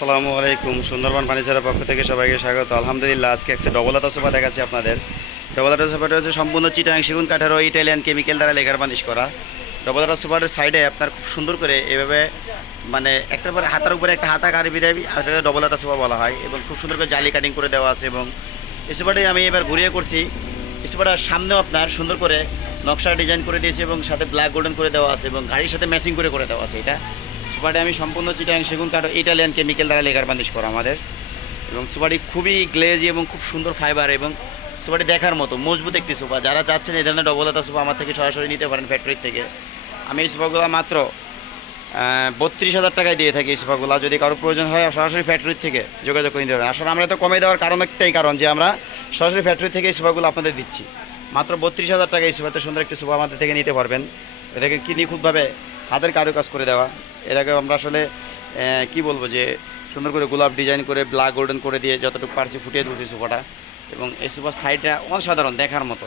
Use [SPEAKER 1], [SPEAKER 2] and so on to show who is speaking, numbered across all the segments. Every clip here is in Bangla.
[SPEAKER 1] আসসালামু আলাইকুম। সুন্দরবন ফার্নিচারের পক্ষ থেকে সবাইকে স্বাগত। আলহামদুলিল্লাহ, আজকে একটা ডবল আতা সোফা দেখাচ্ছি আপনাদের। ডবল আতা সোফাটা হচ্ছে সম্পূর্ণ চিটাং সেগুন কাঠের ইটালিয়ান কেমিক্যাল দ্বারা লেগার বানিশ করা। ডবল আতা সোফার সাইডে আপনার খুব সুন্দর করে এভাবে মানে একটা পরে হাতার উপরে একটা হাতা কারি বিদায় এটাকে ডবল আতা সোফা বলা হয় এবং খুব সুন্দর করে জালি কাটিং করে দেওয়া আছে এবং এই সোফাটি আমি এবার ঘুরিয়ে করছি। এই সোফাটার সামনেও আপনার সুন্দর করে নকশা ডিজাইন করে দিয়েছে এবং সাথে ব্ল্যাক গোল্ডেন করে দেওয়া আছে এবং গাড়ির সাথে ম্যাচিং করে করে দেওয়া আছে এটা। সুপারটি আমি সম্পূর্ণ চিটাং সেগুন কাঠ ইটালিয়ান কেমিক্যাল দ্বারা লেগার বান্দিশ করা আমাদের। এবং সুপারটি খুবই গ্লেজি এবং খুব সুন্দর ফাইবার এবং সুপারটি দেখার মতো মজবুত একটি সোফা। যারা চাচ্ছেন এই ধরনের ডবল হাতা সোফা আমার থেকে সরাসরি নিতে পারেন ফ্যাক্টরির থেকে। আমি এই সোফাগুলো মাত্র বত্রিশ হাজার টাকায় দিয়ে থাকি এই সোফাগুলো। যদি কারও প্রয়োজন হয়, সরাসরি ফ্যাক্টরির থেকে যোগাযোগ করে নিতে পারেন। আসলে আমরা তো কমে দেওয়ার কারণ একটাই কারণ যে আমরা সরাসরি ফ্যাক্টরি থেকে এই সোফাগুলো আপনাদের দিচ্ছি। মাত্র বত্রিশ হাজার টাকা এই সোফাতে সুন্দর একটি সোফা আমাদের থেকে নিতে পারবেন। এটাকে কি নিখুঁতভাবে হাতের কারুকাজ করে দেওয়া। এটাকে আমরা আসলে কি বলব যে, সুন্দর করে গোলাপ ডিজাইন করে ব্ল্যাক গোল্ডেন করে দিয়ে যতটুকু পারছি ফুটিয়ে তুলছি সোফাটা। এবং এই সোফার সাইডটা অসাধারণ দেখার মতো।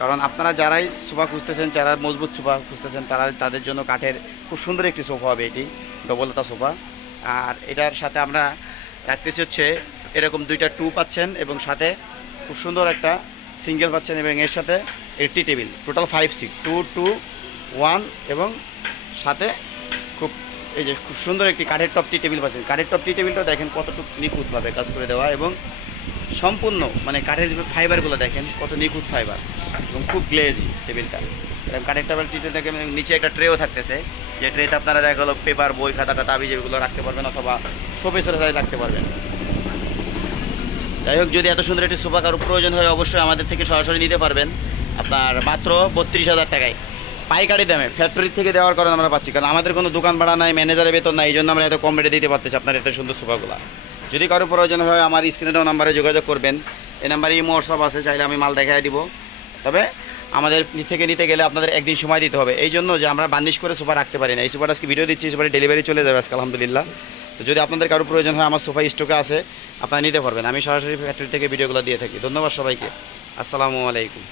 [SPEAKER 1] কারণ আপনারা যারাই সোফা খুঁজতেছেন, যারা মজবুত সোফা খুঁজতেছেন, তারা তাদের জন্য কাঠের খুব সুন্দর একটি সোফা হবে এটি, ডবলতা সোফা। আর এটার সাথে আমরা রাখতেছি হচ্ছে, এরকম দুইটা টু পাচ্ছেন এবং সাথে খুব সুন্দর একটা সিঙ্গেল পাচ্ছেন এবং এর সাথে একটি table total five seat two two one এবং সাথে খুব, এই যে খুব সুন্দর একটি কাঠের টপটি টেবিল পাচ্ছেন। কাঠের টপটি টেবিলটা দেখেন কতটুকু নিখুঁতভাবে কাজ করে দেওয়া এবং সম্পূর্ণ মানে কাঠের যে ফাইবারগুলো দেখেন, কত নিখুঁত ফাইবার এবং খুব গ্লেজি টেবিলটা। এবং কাঠের টেবিল টিতে দেখেন নিচে একটা ট্রেও থাকতেছে। যে ট্রেতে আপনারা দেখা গেলো পেপার বই খাতা খাতাটা, তাবিজ যেগুলো রাখতে পারবেন অথবা শোপিসের সাথে রাখতে পারবেন। যাই হোক, যদি এত সুন্দর একটি সোফা কারও প্রয়োজন হয়, অবশ্যই আমাদের থেকে সরাসরি নিতে পারবেন। আপনার মাত্র বত্রিশ হাজার টাকায়। পাইকারি দামে ফ্যাক্টরি থেকে দেওয়ার কারণে আমরা পাচ্ছি। কারণ আমাদের কোনো দোকান ভাড়া নাই ম্যানেজারের বেতন নাই, এই জন্য আমরা এত কম রেটে দিতে পারতেছি আপনার এত সুন্দর সোফাগুলো। যদি কারও প্রয়োজন হয়, আমার স্ক্রিনে দেওয়া নাম্বারে যোগাযোগ করবেন। এই নাম্বারে ইমো সব আছে, চাইলে আমি মাল দেখাই দিব। তবে আমাদের থেকে নিতে গেলে আপনাদের একদিন সময় দিতে হবে। এই জন্য যে আমরা বান্দিশ করে সোফা রাখতে পারি না। এই সোফাটা আজকে ভিডিও দিচ্ছি সোফাটি ডেলিভারি চলে যাবে আজকে, আলহামদুলিল্লাহ। তো যদি আপনাদের কারও প্রয়োজন হয়, আমার সোফা স্টকে আছে, আপনারা নিতে পারবেন। আমি সরাসরি ফ্যাক্টরি থেকে ভিডিওগুলো দিয়ে থাকি। ধন্যবাদ সবাইকে। আসসালামু আলাইকুম।